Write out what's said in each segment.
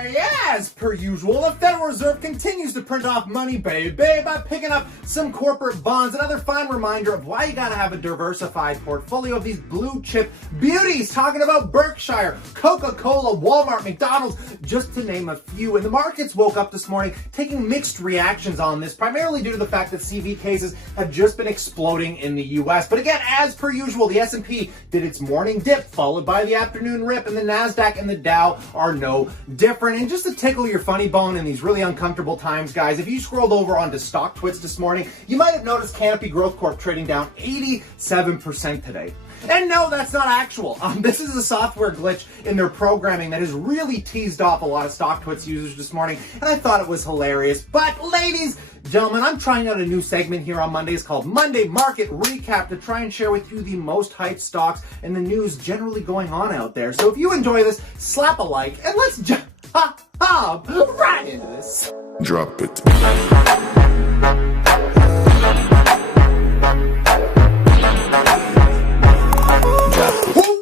Hey, as per usual, the Federal Reserve continues to print off money, baby, by picking up some corporate bonds. Another fine reminder of why you gotta have a diversified portfolio of these blue chip beauties. Talking about Berkshire, Coca-Cola, Walmart, McDonald's, just to name a few. And the markets woke up this morning taking mixed reactions on this, primarily due to the fact that CV cases have just been exploding in the US. But again, as per usual, the S&P did its morning dip, followed by the afternoon rip, and the NASDAQ and the Dow are no different. And just to tickle your funny bone in these really uncomfortable times, guys, if you scrolled over onto StockTwits this morning, you might have noticed Canopy Growth Corp trading down 87% today. And no, that's not actual. This is a software glitch in their programming that has really teased off a lot of StockTwits users this morning, and I thought it was hilarious. But ladies, gentlemen, I'm trying out a new segment here on Mondays called Monday Market Recap to try and share with you the most hyped stocks and the news generally going on out there. So if you enjoy this, slap a like, and let's jump right into this. Drop it.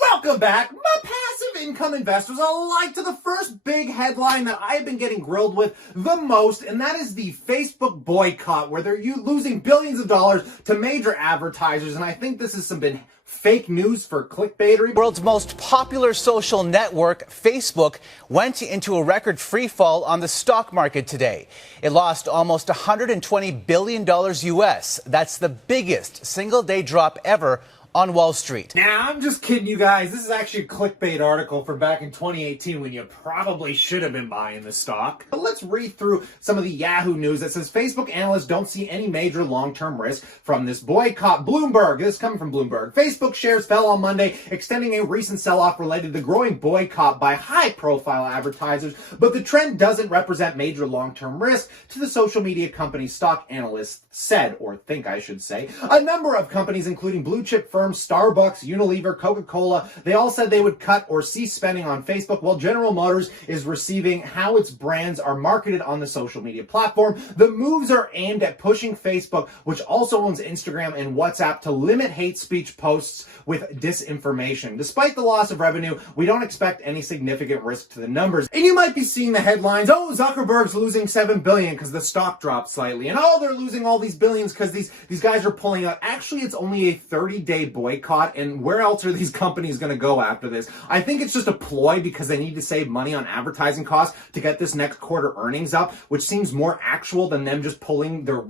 Welcome back, my passive income investors, alike, to the first big headline that I've been getting grilled with the most, and that is the Facebook boycott, where they're losing billions of dollars to major advertisers. And I think this has been fake news for clickbaitery. World's most popular social network, Facebook, went into a record free fall on the stock market today. It lost almost $120 billion US. That's the biggest single-day drop ever on Wall Street. Now, I'm just kidding, you guys. This is actually a clickbait article from back in 2018 when you probably should have been buying the stock. But let's read through some of the Yahoo news that says Facebook analysts don't see any major long-term risk from this boycott. Bloomberg, this is coming from Bloomberg. Facebook shares fell on Monday, extending a recent sell-off related to the growing boycott by high-profile advertisers, but the trend doesn't represent major long-term risk to the social media company, stock analysts said, or think I should say. A number of companies, including blue-chip firms, Starbucks, Unilever, Coca-Cola, they all said they would cut or cease spending on Facebook, while General Motors is receiving how its brands are marketed on the social media platform. The moves are aimed at pushing Facebook, which also owns Instagram and WhatsApp, to limit hate speech posts with disinformation. Despite the loss of revenue, we don't expect any significant risk to the numbers. And you might be seeing the headlines, oh, Zuckerberg's losing $7 billion because the stock dropped slightly, and oh, they're losing all these billions because these guys are pulling out. Actually, it's only a 30-day boycott, and where else are these companies going to go after this? I think it's just a ploy because they need to save money on advertising costs to get this next quarter earnings up, which seems more actual than them just pulling their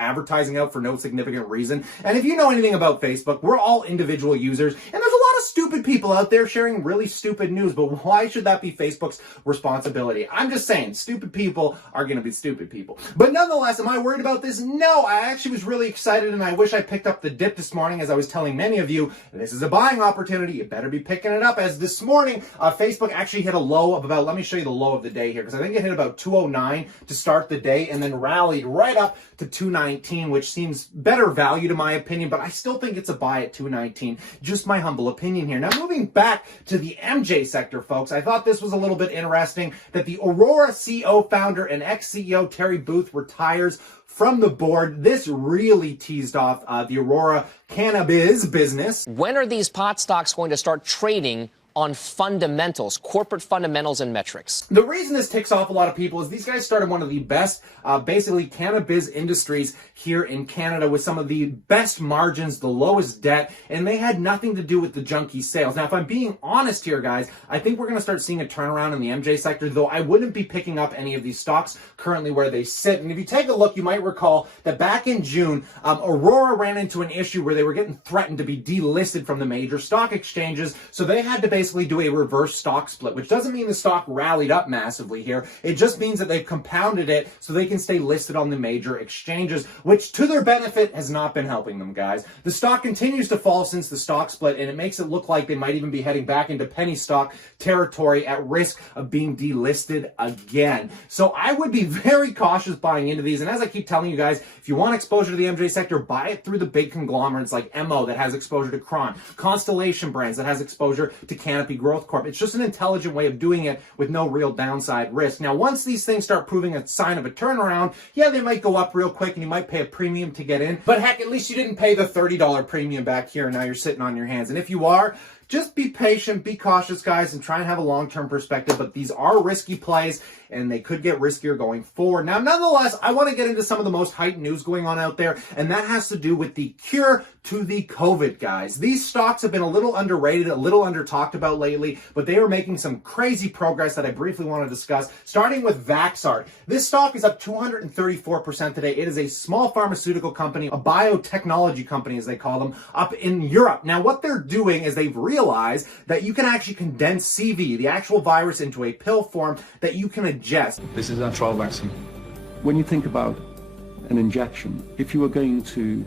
advertising out for no significant reason. And if you know anything about Facebook, we're all individual users, and there's a lot of stupid people out there sharing really stupid news, but why should that be Facebook's responsibility? I'm just saying, stupid people are going to be stupid people. But nonetheless, am I worried about this? No, I actually was really excited, and I wish I picked up the dip this morning. As I was telling many of you, this is a buying opportunity. You better be picking it up, as this morning, Facebook actually hit a low of about, let me show you the low of the day here, because I think it hit about 209 to start the day, and then rallied right up to 219, which seems better value to my opinion, but I still think it's a buy at 219. Just my humble opinion here. Now, moving back to the MJ sector, folks, I thought this was a little bit interesting that the Aurora CEO founder and ex-CEO Terry Booth retires from the board. This really teased off the Aurora cannabis business. When are these pot stocks going to start trading on fundamentals, corporate fundamentals and metrics? The reason this ticks off a lot of people is these guys started one of the best, basically cannabis industries here in Canada, with some of the best margins, the lowest debt, and they had nothing to do with the junkie sales. Now, if I'm being honest here, guys, I think we're going to start seeing a turnaround in the MJ sector, though I wouldn't be picking up any of these stocks currently where they sit. And if you take a look, you might recall that back in June, Aurora ran into an issue where they were getting threatened to be delisted from the major stock exchanges, so they had to basically do a reverse stock split, which doesn't mean the stock rallied up massively here. It just means that they've compounded it so they can stay listed on the major exchanges, which to their benefit has not been helping them, guys. The stock continues to fall since the stock split, and it makes it look like they might even be heading back into penny stock territory, at risk of being delisted again. So I would be very cautious buying into these. And as I keep telling you guys, if you want exposure to the MJ sector, buy it through the big conglomerates like MO that has exposure to Kron, Constellation Brands that has exposure to Canopy Growth Corp. It's just an intelligent way of doing it with no real downside risk. Now, once these things start proving a sign of a turnaround, yeah, they might go up real quick and you might pay a premium to get in. But heck, at least you didn't pay the $30 premium back here, and now you're sitting on your hands. And if you are, just be patient, be cautious, guys, and try and have a long-term perspective. But these are risky plays, and they could get riskier going forward. Now, nonetheless, I want to get into some of the most hyped news going on out there, and that has to do with the cure to the COVID, guys. These stocks have been a little underrated, a little under-talked about lately, but they are making some crazy progress that I briefly want to discuss, starting with Vaxart. This stock is up 234% today. It is a small pharmaceutical company, a biotechnology company, as they call them, up in Europe. Now, what they're doing is they've realized that you can actually condense CV, the actual virus, into a pill form that you can ingest. This is a trial vaccine. When you think about an injection, if you were going to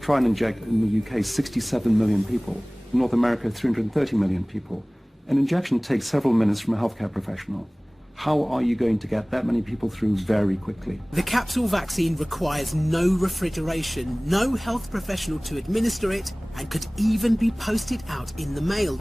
try and inject in the UK 67 million people, in North America 330 million people, an injection takes several minutes from a healthcare professional. How are you going to get that many people through very quickly? The capsule vaccine requires no refrigeration, no health professional to administer it, and could even be posted out in the mail.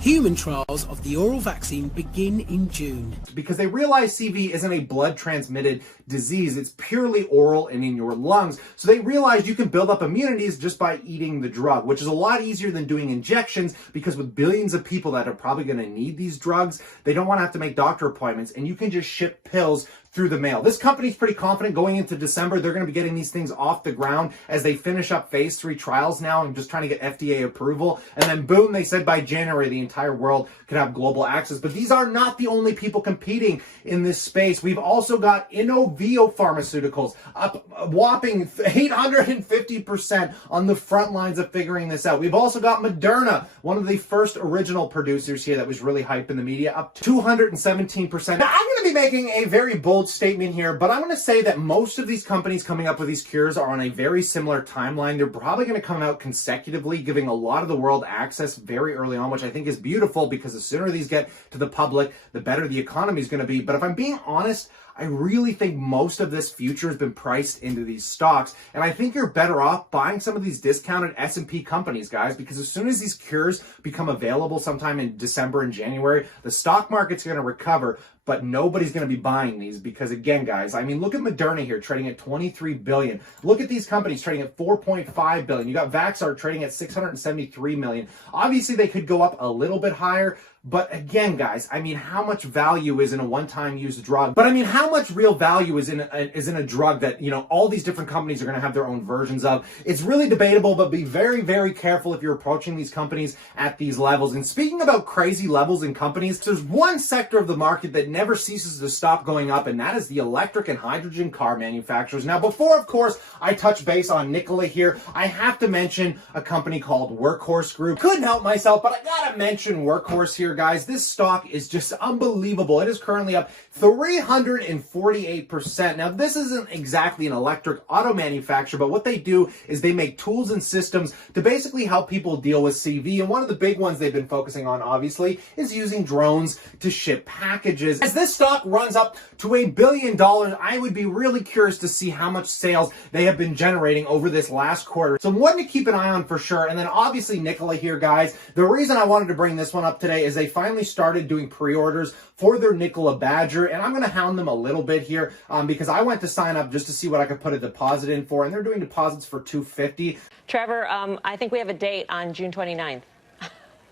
Human trials of the oral vaccine begin in June. Because they realize CV isn't a blood-transmitted disease. It's purely oral and in your lungs. So they realized you can build up immunities just by eating the drug, which is a lot easier than doing injections, because with billions of people that are probably going to need these drugs, they don't want to have to make doctor appointments, and you can just ship pills through the mail. This company's pretty confident going into December. They're going to be getting these things off the ground as they finish up phase 3 trials now and just trying to get FDA approval. And then boom, they said by January, the entire world could have global access. But these are not the only people competing in this space. We've also got Innovio Pharmaceuticals up a whopping 850% on the front lines of figuring this out. We've also got Moderna, one of the first original producers here that was really hype in the media, up 217%. Now, I'm going to be making a very bold statement here, but I'm going to say that most of these companies coming up with these cures are on a very similar timeline. They're probably going to come out consecutively, giving a lot of the world access very early on, which I think is beautiful, because the sooner these get to the public, the better the economy is going to be. But if I'm being honest, I really think most of this future has been priced into these stocks, and I think you're better off buying some of these discounted S&P companies, guys, because as soon as these cures become available sometime in December and January, the stock market's going to recover, but nobody's going to be buying these because, again, guys, I mean, look at Moderna here trading at $23 billion. Look at these companies trading at $4.5 billion. You got Vaxart trading at $673 million. Obviously, they could go up a little bit higher, but again, guys, I mean, how much value is in a one-time use drug? But I mean, how much real value is in a drug that, you know, all these different companies are going to have their own versions of? It's really debatable, but be very, very careful if you're approaching these companies at these levels. And speaking about crazy levels in companies, there's one sector of the market that never ceases to stop going up, and that is the electric and hydrogen car manufacturers. Now, before, of course, I touch base on Nikola here, I have to mention a company called Workhorse Group. Couldn't help myself, but I gotta mention Workhorse here, guys. This stock is just unbelievable. It is currently up 348%. Now, this isn't exactly an electric auto manufacturer, but what they do is they make tools and systems to basically help people deal with CV. And one of the big ones they've been focusing on, obviously, is using drones to ship packages. As this stock runs up to $1 billion, I would be really curious to see how much sales they have been generating over this last quarter. So one to keep an eye on for sure. And then obviously Nikola here, guys. The reason I wanted to bring this one up today is they finally started doing pre-orders for their Nikola Badger, and I'm going to hound them a little bit here because I went to sign up just to see what I could put a deposit in for, and they're doing deposits for $250. Trevor, I think we have a date on June 29th.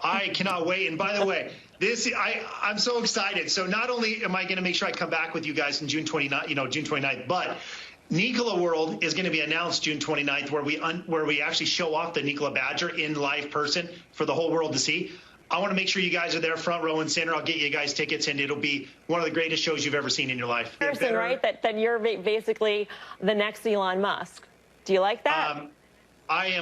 I cannot wait. And by the way, I'm so excited. So not only am I going to make sure I come back with you guys in June 29th, but Nikola World is going to be announced June 29th, where we actually show off the Nikola Badger in live person for the whole world to see. I want to make sure you guys are there front row and center. I'll get you guys tickets, and it'll be one of the greatest shows you've ever seen in your life. Right? That you're basically the next Elon Musk. Do you like that? I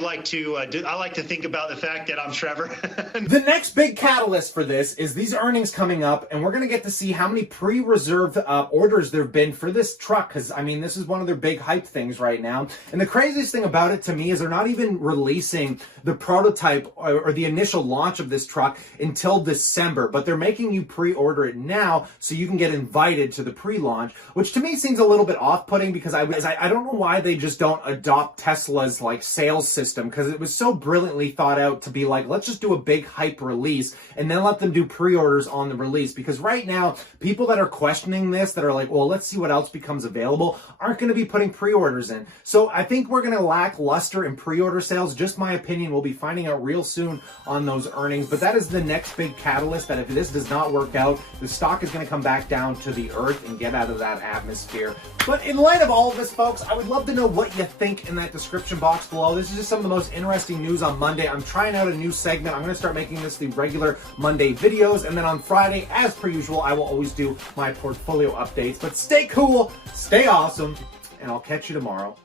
like to think about the fact that I'm Trevor. The next big catalyst for this is these earnings coming up, and we're going to get to see how many pre-reserved orders there have been for this truck, because, I mean, this is one of their big hype things right now. And the craziest thing about it to me is they're not even releasing the prototype or the initial launch of this truck until December, but they're making you pre-order it now so you can get invited to the pre-launch, which to me seems a little bit off-putting, because I don't know why they just don't adopt Tesla Tesla's like sales system, because it was so brilliantly thought out to be like, let's just do a big hype release and then let them do pre-orders on the release. Because right now, people that are questioning this, that are like, well, let's see what else becomes available, aren't going to be putting pre-orders in. So I think we're going to lack luster in pre-order sales. Just my opinion. We'll be finding out real soon on those earnings. But that is the next big catalyst, that if this does not work out, the stock is going to come back down to the earth and get out of that atmosphere. But in light of all of this, folks, I would love to know what you think in that description box below. This is just some of the most interesting news on Monday. I'm trying out a new segment. I'm going to start making this the regular Monday videos. And then on Friday, as per usual, I will always do my portfolio updates. But stay cool, stay awesome, and I'll catch you tomorrow.